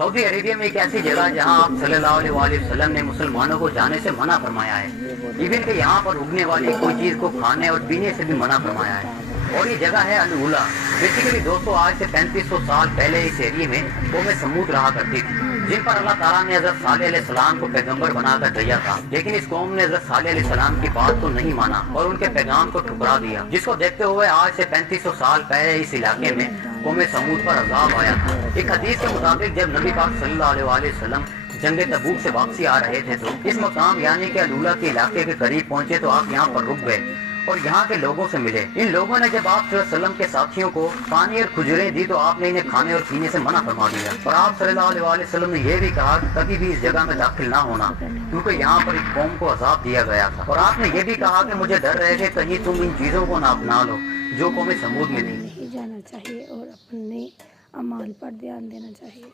Saudi Arabia में एक ऐसी जगह जहां आप सल्लल्लाहु अलैहि वसल्लम ने मुसलमानों को जाने से मना फरमाया है, इवन कि यहाँ पर उगने वाली कोई चीज को खाने और पीने से भी मना फरमाया है। और ये जगह है अल-उला। बेसिकली दोस्तों, आज से 3500 साल पहले इस एरिया में कौम समूद रहा करती थी, जिन पर अल्लाह ताला ने हज़रत सालेह अलैहिस्सलाम को पैगंबर बनाकर भेजा था। लेकिन इस कौम ने हज़रत सालेह अलैहिस्सलाम की बात तो नहीं माना और उनके पैगाम को ठुकरा दिया, जिसको देखते हुए आज से 3500 साल पहले इस इलाके में कौम समूद पर अज़ाब आया था। एक हदीस के मुताबिक जब नबी पाक सल्लल्लाहु अलैहि वसल्लम जंग तबूक से वापसी आ रहे थे तो इस मकाम यानी कि अल-उला के इलाके के करीब पहुंचे तो आप यहाँ पर रुक गए और यहाँ के लोगों से मिले। इन लोगों ने जब आप सल्लल्लाहु अलैहि वसल्लम के साथियों को पानी और खजूरें दी तो आपने इन्हें खाने और पीने से मना फरमा दिया और आप सल्लल्लाहु अलैहि वसल्लम ने यह भी कहा कि कभी भी इस जगह में दाखिल ना होना, क्योंकि यहाँ पर एक कौम को अजाब दिया गया था। और आपने ये भी कहा कि मुझे डर रहे कि कहीं तुम इन चीज़ों को ना अपना लो जो कौम समूद में थी। नहीं जाना चाहिए और अपने अमाल पर ध्यान देना चाहिए।